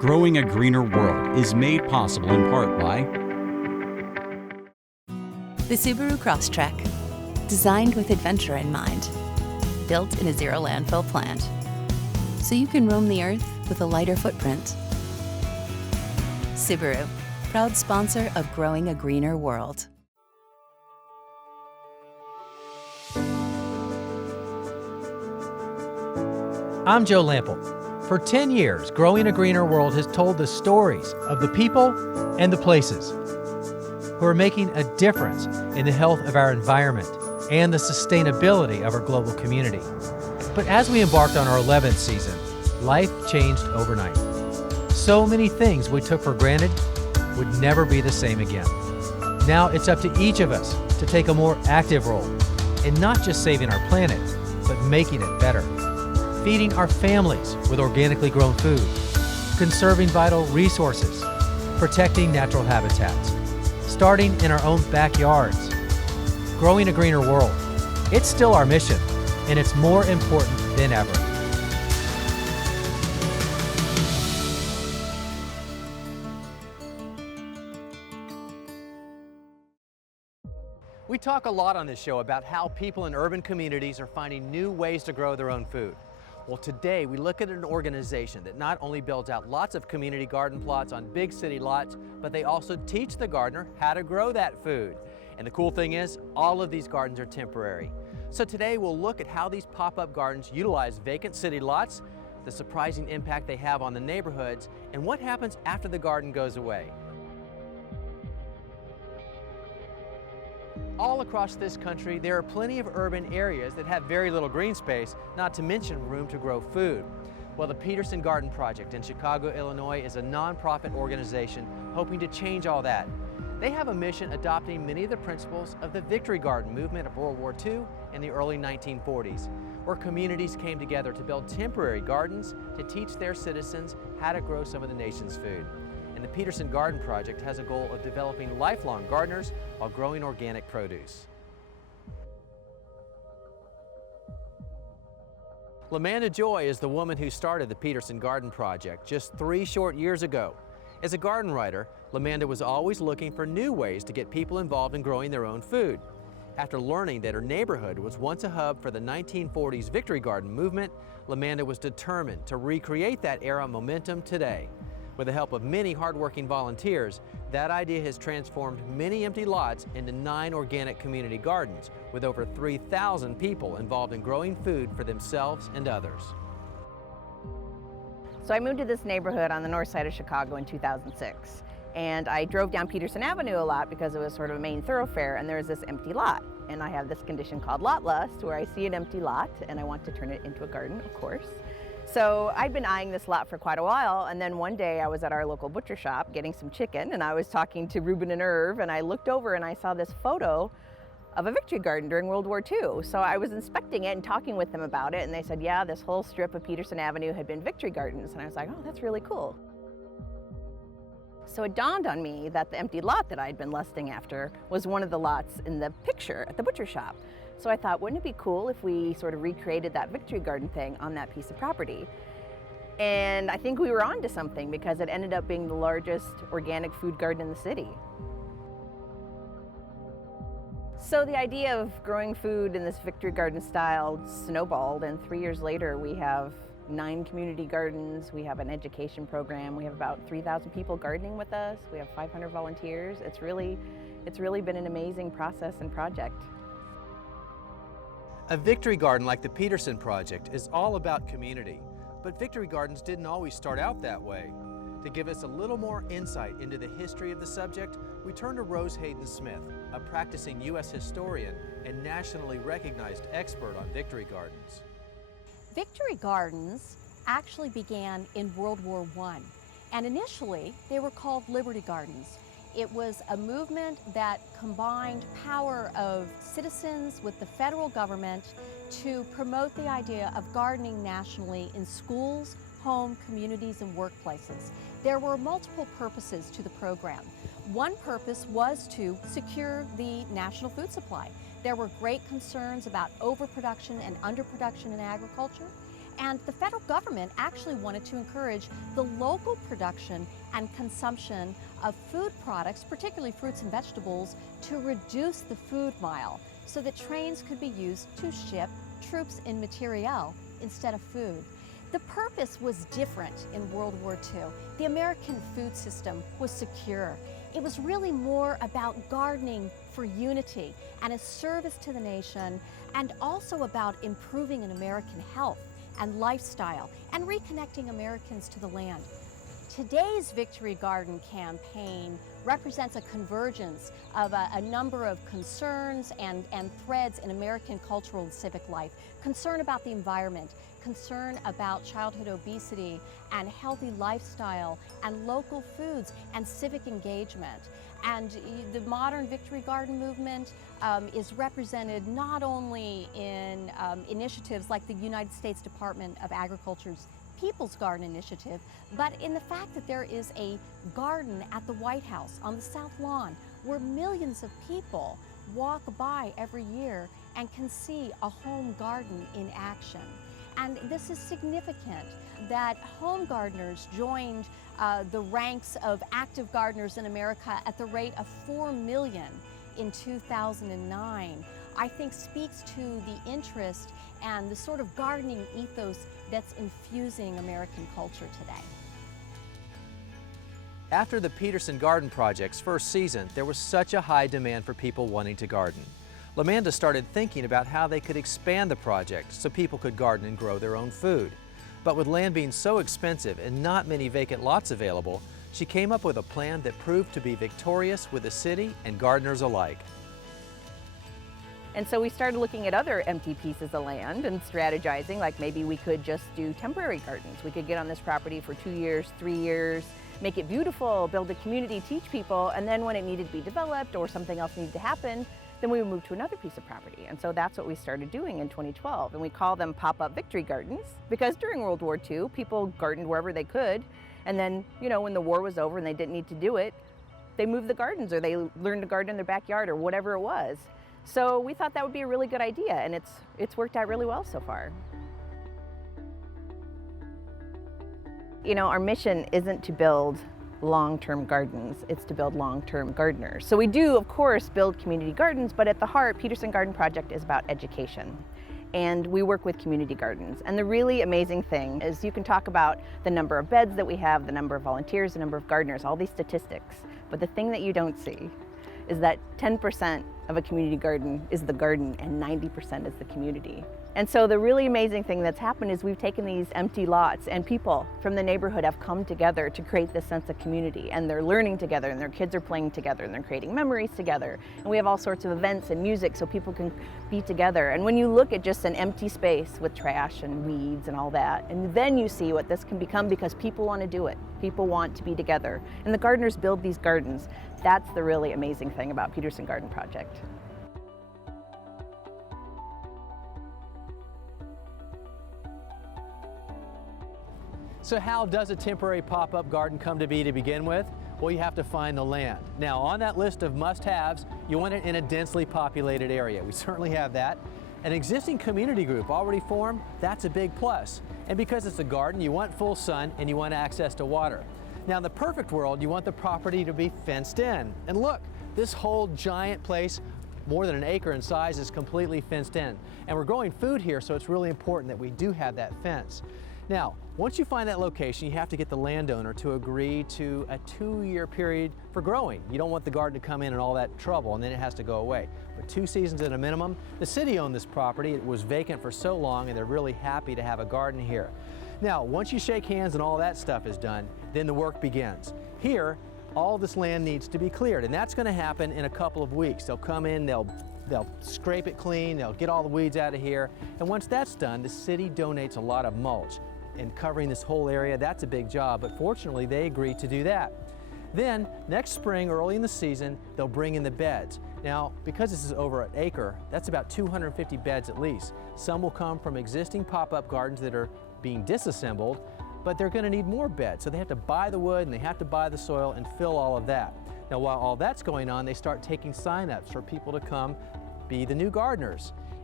Growing a Greener World is made possible in part by the Subaru Crosstrek, designed with adventure in mind, built in a zero landfill plant, so you can roam the earth with a lighter footprint. Subaru, proud sponsor of Growing a Greener World. I'm Joe Lample. For 10 years, Growing a Greener World has told the stories of the people and the places who are making a difference in the health of our environment and the sustainability of our global community. But as we embarked on our 11th season, life changed overnight. So many things we took for granted would never be the same again. Now it's up to each of us to take a more active role in not just saving our planet, but making it better. Feeding our families with organically grown food, conserving vital resources, protecting natural habitats, starting in our own backyards. Growing a greener world. It's still our mission, and it's more important than ever. We talk a lot on this show about how people in urban communities are finding new ways to grow their own food. Well, today we look at an organization that not only builds out lots of community garden plots on big city lots, but they also teach the gardener how to grow that food. And the cool thing is, all of these gardens are temporary. So today we'll look at how these pop-up gardens utilize vacant city lots, the surprising impact they have on the neighborhoods, and what happens after the garden goes away. All across this country, there are plenty of urban areas that have very little green space, not to mention room to grow food. Well, the Peterson Garden Project in Chicago, Illinois is a nonprofit organization hoping to change all that. They have a mission adopting many of the principles of the Victory Garden movement of World War II in the early 1940s, where communities came together to build temporary gardens to teach their citizens how to grow some of the nation's food. And the Peterson Garden Project has a goal of developing lifelong gardeners while growing organic produce. LaManda Joy is the woman who started the Peterson Garden Project just 3 short years ago. As a garden writer, LaManda was always looking for new ways to get people involved in growing their own food. After learning that her neighborhood was once a hub for the 1940s Victory Garden movement, LaManda was determined to recreate that era momentum today. With the help of many hardworking volunteers, that idea has transformed many empty lots into 9 organic community gardens, with over 3,000 people involved in growing food for themselves and others. So I moved to this neighborhood on the north side of Chicago in 2006. And I drove down Peterson Avenue a lot because it was sort of a main thoroughfare, and there was this empty lot. And I have this condition called lot lust, where I see an empty lot and I want to turn it into a garden, of course. So I'd been eyeing this lot for quite a while, and then one day I was at our local butcher shop getting some chicken, and I was talking to Ruben and Irv, and I looked over and I saw this photo of a Victory Garden during World War II. So I was inspecting it and talking with them about it, and they said, yeah, this whole strip of Peterson Avenue had been Victory Gardens, and I was like, oh, that's really cool. So it dawned on me that the empty lot that I'd been lusting after was one of the lots in the picture at the butcher shop. So I thought, wouldn't it be cool if we sort of recreated that Victory Garden thing on that piece of property? And I think we were onto something, because it ended up being the largest organic food garden in the city. So the idea of growing food in this Victory Garden style snowballed, and 3 years later we have 9 community gardens, we have an education program, we have about 3,000 people gardening with us, we have 500 volunteers. It's really been an amazing process and project. A Victory Garden like the Peterson Project is all about community, but Victory Gardens didn't always start out that way. To give us a little more insight into the history of the subject, we turn to Rose Hayden Smith, a practicing U.S. historian and nationally recognized expert on Victory Gardens. Victory Gardens actually began in World War I, and initially they were called Liberty Gardens. It was a movement that combined power of citizens with the federal government to promote the idea of gardening nationally in schools, home, communities, and workplaces. There were multiple purposes to the program. One purpose was to secure the national food supply. There were great concerns about overproduction and underproduction in agriculture, And the federal government actually wanted to encourage the local production and consumption of food products, particularly fruits and vegetables, to reduce the food mile so that trains could be used to ship troops and materiel instead of food. The purpose was different in World War II. The American food system was secure. It was really more about gardening for unity and a service to the nation, and also about improving an American health and lifestyle and reconnecting Americans to the land. Today's Victory Garden campaign represents a convergence of a number of concerns and threads in American cultural and civic life. Concern about the environment, concern about childhood obesity and healthy lifestyle and local foods and civic engagement. And the modern Victory Garden movement is represented not only in initiatives like the United States Department of Agriculture's People's Garden Initiative, but in the fact that there is a garden at the White House on the South Lawn where millions of people walk by every year and can see a home garden in action. And this is significant that home gardeners joined the ranks of active gardeners in America at the rate of 4 million in 2009, I think speaks to the interest and the sort of gardening ethos that's infusing American culture today. After the Peterson Garden Project's first season, there was such a high demand for people wanting to garden. LaManda started thinking about how they could expand the project so people could garden and grow their own food. But with land being so expensive and not many vacant lots available, she came up with a plan that proved to be victorious with the city and gardeners alike. And so we started looking at other empty pieces of land and strategizing, like maybe we could just do temporary gardens. We could get on this property for 2 years, 3 years, make it beautiful, build a community, teach people, and then when it needed to be developed or something else needed to happen, then we would move to another piece of property. And so that's what we started doing in 2012. And we call them PopUp Victory Gardens because during World War II, people gardened wherever they could. And then, you know, when the war was over and they didn't need to do it, they moved the gardens or they learned to garden in their backyard or whatever it was. So we thought that would be a really good idea, and it's worked out really well so far. You know, our mission isn't to build long-term gardens, it's to build long-term gardeners. So we do, of course, build community gardens, but at the heart, Peterson Garden Project is about education. And we work with community gardens. And the really amazing thing is you can talk about the number of beds that we have, the number of volunteers, the number of gardeners, all these statistics. But the thing that you don't see is that 10% of a community garden is the garden and 90% is the community. And so the really amazing thing that's happened is we've taken these empty lots and people from the neighborhood have come together to create this sense of community, and they're learning together and their kids are playing together and they're creating memories together. And we have all sorts of events and music so people can be together. And when you look at just an empty space with trash and weeds and all that, and then you see what this can become because people want to do it. People want to be together. And the gardeners build these gardens. That's the really amazing thing about Peterson Garden Project. So how does a temporary pop-up garden come to be to begin with? Well, you have to find the land. Now, on that list of must-haves, you want it in a densely populated area. We certainly have that. An existing community group already formed, that's a big plus. And because it's a garden, you want full sun and you want access to water. Now, in the perfect world, you want the property to be fenced in. And look, this whole giant place, more than an acre in size, is completely fenced in. And we're growing food here, so it's really important that we do have that fence. Now, once you find that location, you have to get the landowner to agree to a 2-year period for growing. You don't want the garden to come in and all that trouble and then it has to go away. But 2 seasons at a minimum. The city owned this property. It was vacant for so long and they're really happy to have a garden here. Now, once you shake hands and all that stuff is done, then the work begins. Here, all this land needs to be cleared, and that's going to happen in a couple of weeks. They'll come in, they'll scrape it clean, they'll get all the weeds out of here, and once that's done, the city donates a lot of mulch. And covering this whole area, that's a big job, but fortunately they agreed to do that. Then, next spring, early in the season, they'll bring in the beds. Now, because this is over an acre, that's about 250 beds at least. Some will come from existing pop-up gardens that are being disassembled, but they're going to need more beds, so they have to buy the wood and they have to buy the soil and fill all of that. Now, while all that's going on, they start taking sign-ups for people to come be the new gardeners.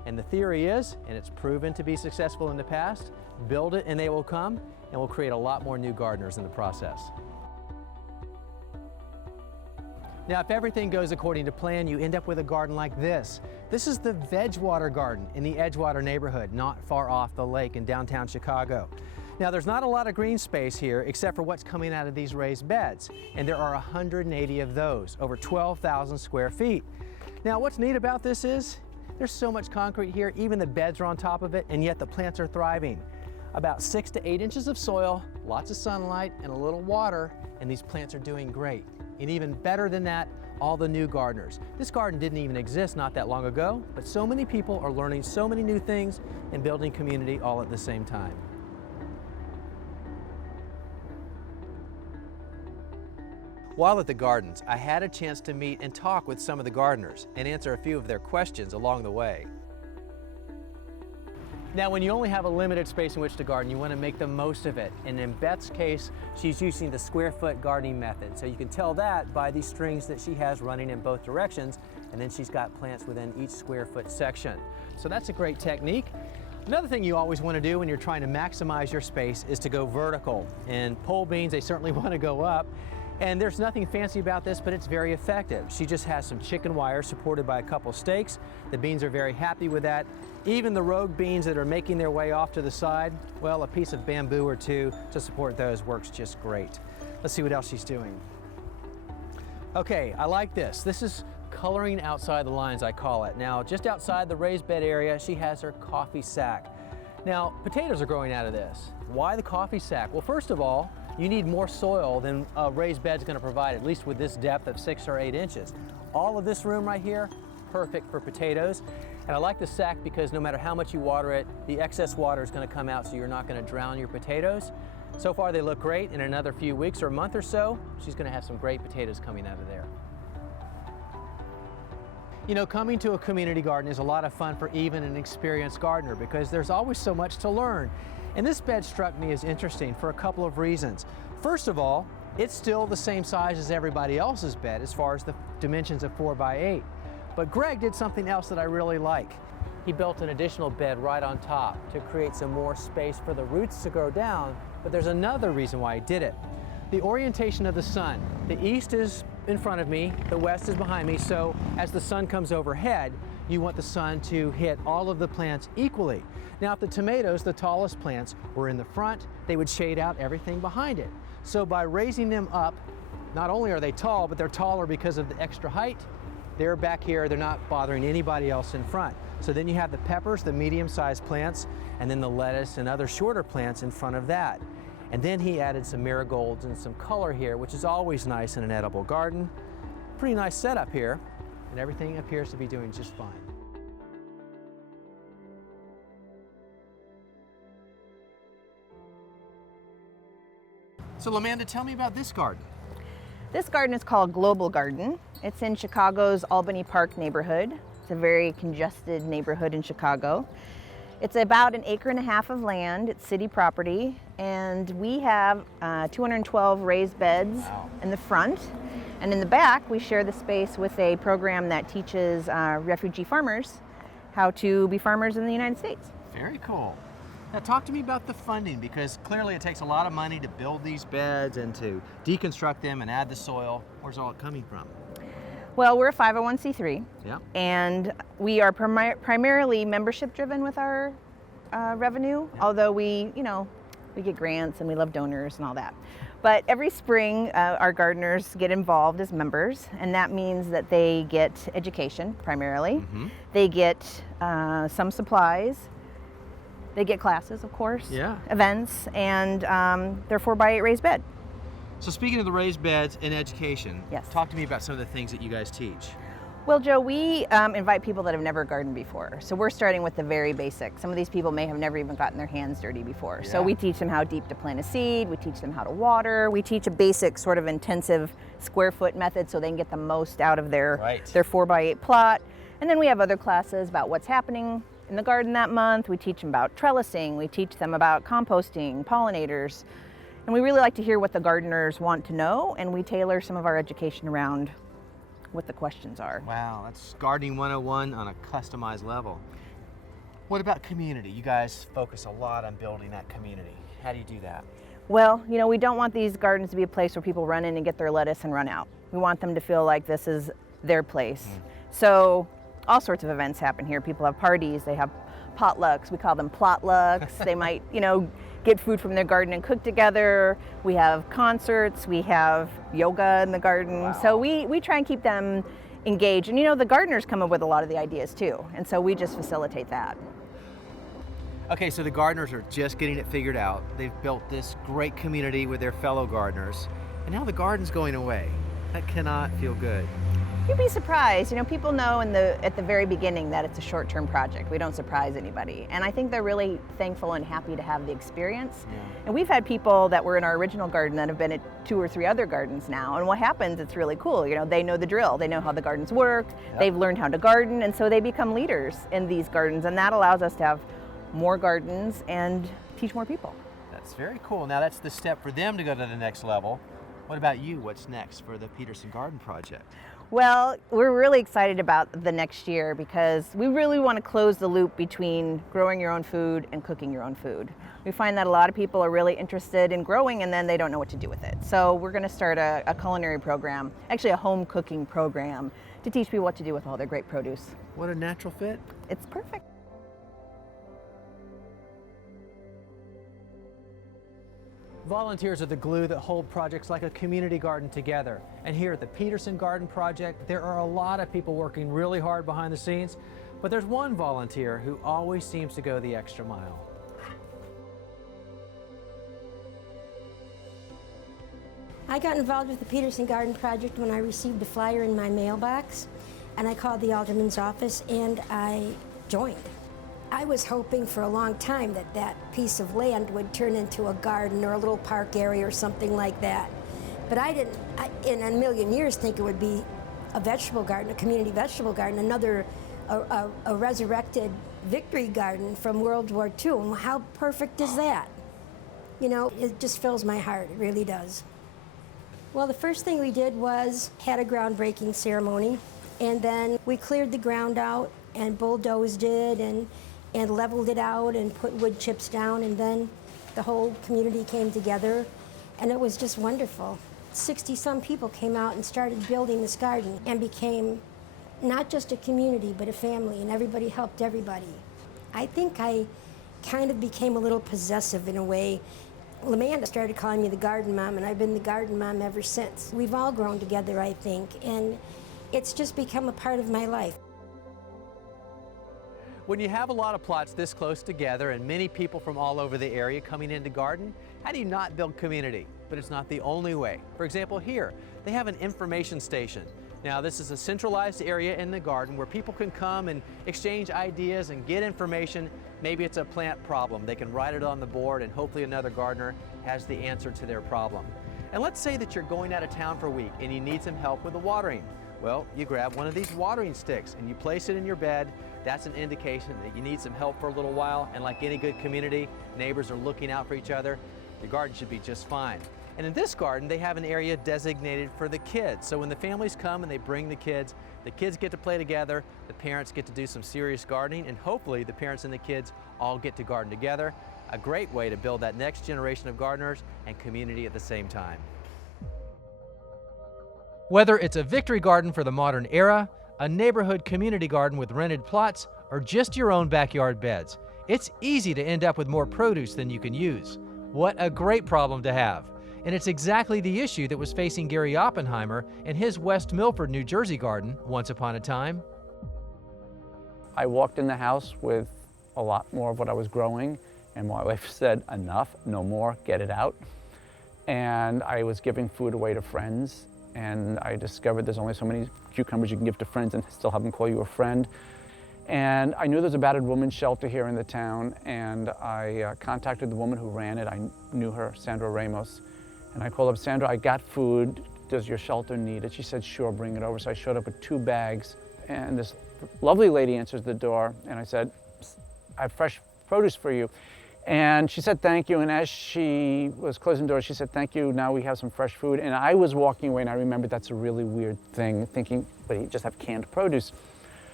And the theory is, and it's proven to be successful in the past, build it and they will come, and we'll create a lot more new gardeners in the process. Now, if everything goes according to plan, you end up with a garden like this. This is the Veggie Garden in the Edgewater neighborhood, not far off the lake in downtown Chicago. Now, there's not a lot of green space here except for what's coming out of these raised beds, and there are 180 of those, over 12,000 square feet. Now, what's neat about this is there's so much concrete here, even the beds are on top of it, and yet the plants are thriving. About 6 to 8 inches of soil, lots of sunlight, and a little water, and these plants are doing great. And even better than that, all the new gardeners. This garden didn't even exist not that long ago, but so many people are learning so many new things and building community all at the same time. While at the gardens, I had a chance to meet and talk with some of the gardeners and answer a few of their questions along the way. Now, when you only have a limited space in which to garden, you want to make the most of it. And in Beth's case, she's using the square foot gardening method. So you can tell that by these strings that she has running in both directions, and then she's got plants within each square foot section. So that's a great technique. Another thing you always want to do when you're trying to maximize your space is to go vertical. And pole beans, they certainly want to go up. And there's nothing fancy about this, but it's very effective. She just has some chicken wire supported by a couple stakes. The beans are very happy with that. Even the rogue beans that are making their way off to the side, well, a piece of bamboo or two to support those works just great. Let's see what else she's doing. Okay, I like this. This is coloring outside the lines, I call it. Now, just outside the raised bed area, she has her coffee sack. Now, potatoes are growing out of this. Why the coffee sack? Well, first of all, you need more soil than a raised bed's going to provide, at least with this depth of 6 or 8 inches. All of this room right here, perfect for potatoes. And I like the sack because no matter how much you water it, the excess water is going to come out, so you're not going to drown your potatoes. So far they look great. In another few weeks or a month or so, she's going to have some great potatoes coming out of there. You know, coming to a community garden is a lot of fun for even an experienced gardener because there's always so much to learn. And this bed struck me as interesting for a couple of reasons. First of all, it's still the same size as everybody else's bed as far as the dimensions of 4 by 8. But Greg did something else that I really like. He built an additional bed right on top to create some more space for the roots to grow down, but there's another reason why he did it. The orientation of the sun. The east is in front of me, the west is behind me, so as the sun comes overhead, you want the sun to hit all of the plants equally. Now, if the tomatoes, the tallest plants, were in the front, they would shade out everything behind it. So by raising them up, not only are they tall, but they're taller because of the extra height. They're back here, they're not bothering anybody else in front. So then you have the peppers, the medium-sized plants, and then the lettuce and other shorter plants in front of that. And then he added some marigolds and some color here, which is always nice in an edible garden. Pretty nice setup here, and everything appears to be doing just fine. So Lamanda, tell me about this garden. This garden is called Global Garden. It's in Chicago's Albany Park neighborhood. It's a very congested neighborhood in Chicago. It's about 1.5 acres of land. It's city property, and we have 212 raised beds in the front. And in the back, we share the space with a program that teaches refugee farmers how to be farmers in the United States. Very cool. Now talk to me about the funding, because clearly it takes a lot of money to build these beds and to deconstruct them and add the soil. Where's all it coming from? Well, we're a 501c3, Yeah. and we are primarily membership driven with our revenue, although we get grants and we love donors and all that. But every spring, our gardeners get involved as members, and that means that they get education primarily. Mm-hmm. They get some supplies. They get classes, of course, Yeah. events, and they're 4 by 8 raised bed. So speaking of the raised beds and education, Yes. talk to me about some of the things that you guys teach. Well, Joe, we invite people that have never gardened before. So we're starting with the very basics. Some of these people may have never even gotten their hands dirty before. So Yeah. we teach them how deep to plant a seed. We teach them how to water. We teach a basic sort of intensive square foot method so they can get the most out of their 4 by 8 plot. And then we have other classes about what's happening in the garden that month. We teach them about trellising. We teach them about composting, pollinators. And we really like to hear what the gardeners want to know, and we tailor some of our education around what the questions are. Wow, that's gardening 101 on a customized level. What about community? You guys focus a lot on building that community. How do you do that? Well, you know, we don't want these gardens to be a place where people run in and get their lettuce and run out. We want them to feel like this is their place. So all sorts of events happen here. People have parties, they have potlucks, we call them plotlucks. They might, you know, get food from their garden and cook together. We have concerts, we have yoga in the garden. Wow. So we try and keep them engaged. And you know, the gardeners come up with a lot of the ideas too. And so we just facilitate that. Okay, so the gardeners are just getting it figured out. They've built this great community with their fellow gardeners, and now the garden's going away. That cannot feel good. You'd be surprised. You know, people know at the very beginning that it's a short-term project. We don't surprise anybody. And I think they're really thankful and happy to have the experience. Yeah. And we've had people that were in our original garden that have been at 2 or 3 other gardens now. And what happens, it's really cool. You know, they know the drill. They know how the gardens work. Yep. They've learned how to garden. And so they become leaders in these gardens. And that allows us to have more gardens and teach more people. That's very cool. Now that's the step for them to go to the next level. What about you? What's next for the Peterson Garden Project? Well, we're really excited about the next year because we really want to close the loop between growing your own food and cooking your own food. We find that a lot of people are really interested in growing and then they don't know what to do with it. So we're going to start a culinary program, actually a home cooking program, to teach people what to do with all their great produce. What a natural fit. It's perfect. Volunteers are the glue that hold projects like a community garden together. And here at the Peterson Garden Project, there are a lot of people working really hard behind the scenes, but there's one volunteer who always seems to go the extra mile. I got involved with the Peterson Garden Project when I received a flyer in my mailbox, and I called the alderman's office and I joined. I was hoping for a long time that that piece of land would turn into a garden or a little park area or something like that. But I didn't, in a million years, think it would be a vegetable garden, a community vegetable garden, another a resurrected victory garden from World War II. And how perfect is that? You know, it just fills my heart, it really does. Well, the first thing we did was had a groundbreaking ceremony, and then we cleared the ground out and bulldozed it and leveled it out and put wood chips down, and then the whole community came together, and it was just wonderful. 60-some people came out and started building this garden and became not just a community, but a family, and everybody helped everybody. I think I kind of became a little possessive in a way. Amanda started calling me the garden mom, and I've been the garden mom ever since. We've all grown together, I think, and it's just become a part of my life. When you have a lot of plots this close together and many people from all over the area coming in to garden, how do you not build community? But it's not the only way. For example, here, they have an information station. Now, this is a centralized area in the garden where people can come and exchange ideas and get information. Maybe it's a plant problem. They can write it on the board and hopefully another gardener has the answer to their problem. And let's say that you're going out of town for a week and you need some help with the watering. Well, you grab one of these watering sticks and you place it in your bed. That's an indication that you need some help for a little while, and like any good community, neighbors are looking out for each other. Your garden should be just fine. And in this garden, they have an area designated for the kids. So when the families come and they bring the kids get to play together, the parents get to do some serious gardening, and hopefully the parents and the kids all get to garden together. A great way to build that next generation of gardeners and community at the same time. Whether it's a victory garden for the modern era, a neighborhood community garden with rented plots, or just your own backyard beds, it's easy to end up with more produce than you can use. What a great problem to have. And it's exactly the issue that was facing Gary Oppenheimer in his West Milford, New Jersey garden once upon a time. I walked in the house with a lot more of what I was growing, and my wife said, enough, no more, get it out. And I was giving food away to friends, and I discovered there's only so many cucumbers you can give to friends and still have them call you a friend. And I knew there was a battered women's shelter here in the town, and I contacted the woman who ran it. I knew her, Sandra Ramos. And I called up, Sandra, I got food. Does your shelter need it? She said, sure, bring it over. So I showed up with 2 bags, and this lovely lady answers the door, and I said, I have fresh produce for you. And she said, thank you. And as she was closing the door, she said, thank you, now we have some fresh food. And I was walking away, and I remembered that's a really weird thing, thinking, but you just have canned produce.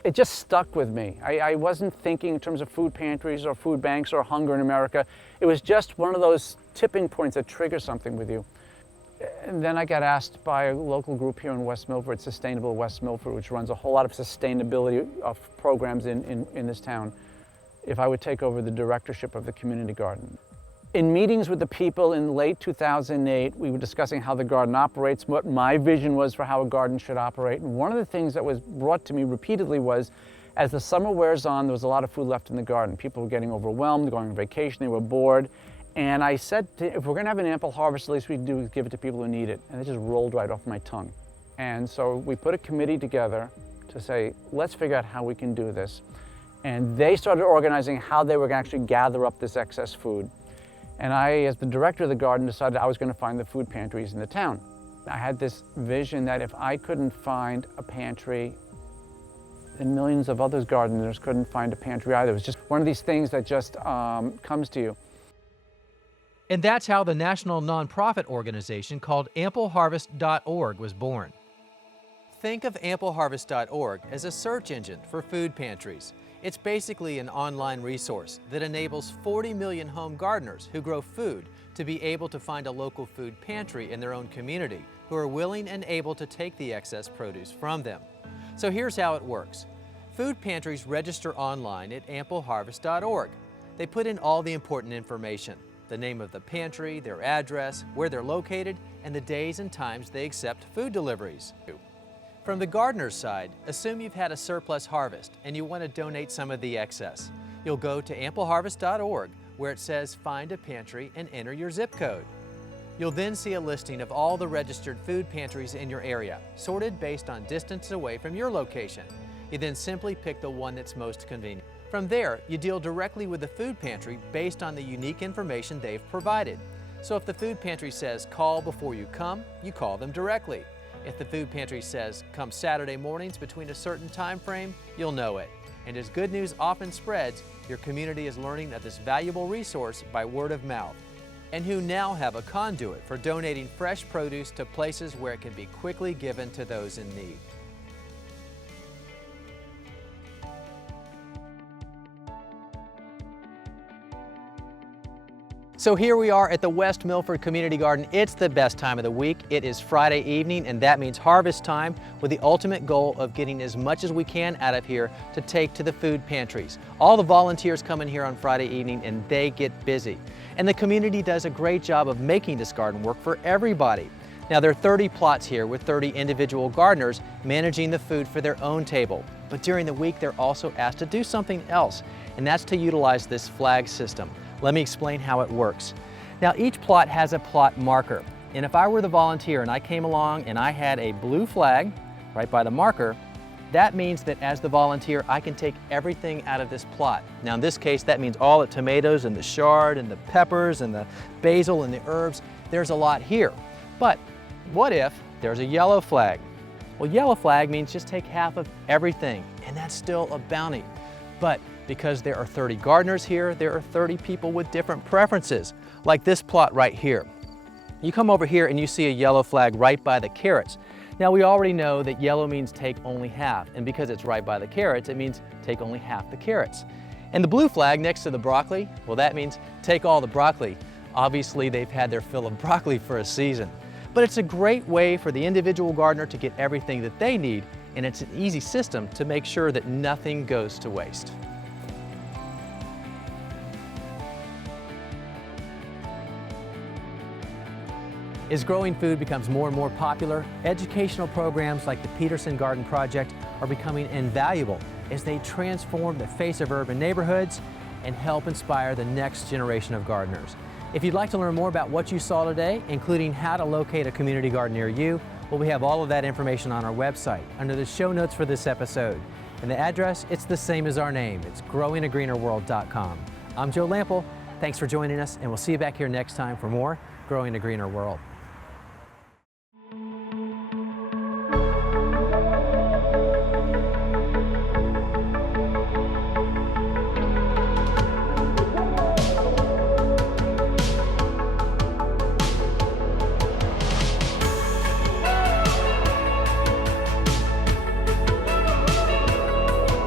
it just stuck with me. I wasn't thinking in terms of food pantries or food banks or hunger in America. It was just one of those tipping points that trigger something with you. And then I got asked by a local group here in West Milford, Sustainable West Milford, which runs a whole lot of sustainability of programs in this town, if I would take over the directorship of the community garden. In meetings with the people in late 2008, we were discussing how the garden operates, what my vision was for how a garden should operate. And one of the things that was brought to me repeatedly was, as the summer wears on, there was a lot of food left in the garden. People were getting overwhelmed, going on vacation, they were bored. And I said, if we're gonna have an ample harvest, the least we can do is give it to people who need it. And it just rolled right off my tongue. And so we put a committee together to say, let's figure out how we can do this. And they started organizing how they were gonna actually gather up this excess food. And I, as the director of the garden, decided I was going to find the food pantries in the town. I had this vision that if I couldn't find a pantry, then millions of other gardeners couldn't find a pantry either. It was just one of these things that just comes to you. And that's how the national nonprofit organization called AmpleHarvest.org was born. Think of AmpleHarvest.org as a search engine for food pantries. It's basically an online resource that enables 40 million home gardeners who grow food to be able to find a local food pantry in their own community who are willing and able to take the excess produce from them. So here's how it works. Food pantries register online at AmpleHarvest.org. They put in all the important information: the name of the pantry, their address, where they're located, and the days and times they accept food deliveries. From the gardener's side, assume you've had a surplus harvest and you want to donate some of the excess. You'll go to AmpleHarvest.org, where it says Find a Pantry, and enter your zip code. You'll then see a listing of all the registered food pantries in your area, sorted based on distance away from your location. You then simply pick the one that's most convenient. From there, you deal directly with the food pantry based on the unique information they've provided. So if the food pantry says call before you come, you call them directly. If the food pantry says come Saturday mornings between a certain time frame, you'll know it. And as good news often spreads, your community is learning of this valuable resource by word of mouth, and who now have a conduit for donating fresh produce to places where it can be quickly given to those in need. So here we are at the West Milford Community Garden. It's the best time of the week. It is Friday evening, and that means harvest time, with the ultimate goal of getting as much as we can out of here to take to the food pantries. All the volunteers come in here on Friday evening and they get busy. And the community does a great job of making this garden work for everybody. Now, there are 30 plots here with 30 individual gardeners managing the food for their own table. But during the week, they're also asked to do something else, and that's to utilize this flag system. Let me explain how it works. Now, each plot has a plot marker, and if I were the volunteer and I came along and I had a blue flag right by the marker, that means that as the volunteer, I can take everything out of this plot. Now, in this case, that means all the tomatoes and the chard and the peppers and the basil and the herbs. There's a lot here. But what if there's a yellow flag? Well, yellow flag means just take half of everything, and that's still a bounty. But because there are 30 gardeners here, there are 30 people with different preferences, like this plot right here. You come over here and you see a yellow flag right by the carrots. Now, we already know that yellow means take only half, and because it's right by the carrots, it means take only half the carrots. And the blue flag next to the broccoli, well, that means take all the broccoli. Obviously, they've had their fill of broccoli for a season. But it's a great way for the individual gardener to get everything that they need, and it's an easy system to make sure that nothing goes to waste. As growing food becomes more and more popular, educational programs like the Peterson Garden Project are becoming invaluable as they transform the face of urban neighborhoods and help inspire the next generation of gardeners. If you'd like to learn more about what you saw today, including how to locate a community garden near you, well, we have all of that information on our website under the show notes for this episode. And the address, it's the same as our name. It's growingagreenerworld.com. I'm Joe Lample. Thanks for joining us, and we'll see you back here next time for more Growing a Greener World.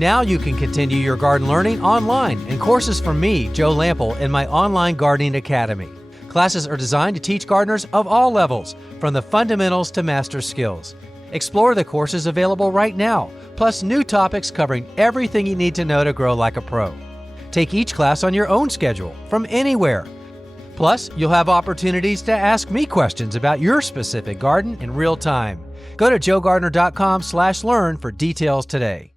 Now you can continue your garden learning online in courses from me, Joe Lample, in my online gardening academy. Classes are designed to teach gardeners of all levels, from the fundamentals to master skills. Explore the courses available right now, plus new topics covering everything you need to know to grow like a pro. Take each class on your own schedule, from anywhere. Plus, you'll have opportunities to ask me questions about your specific garden in real time. Go to joegardner.com/learn for details today.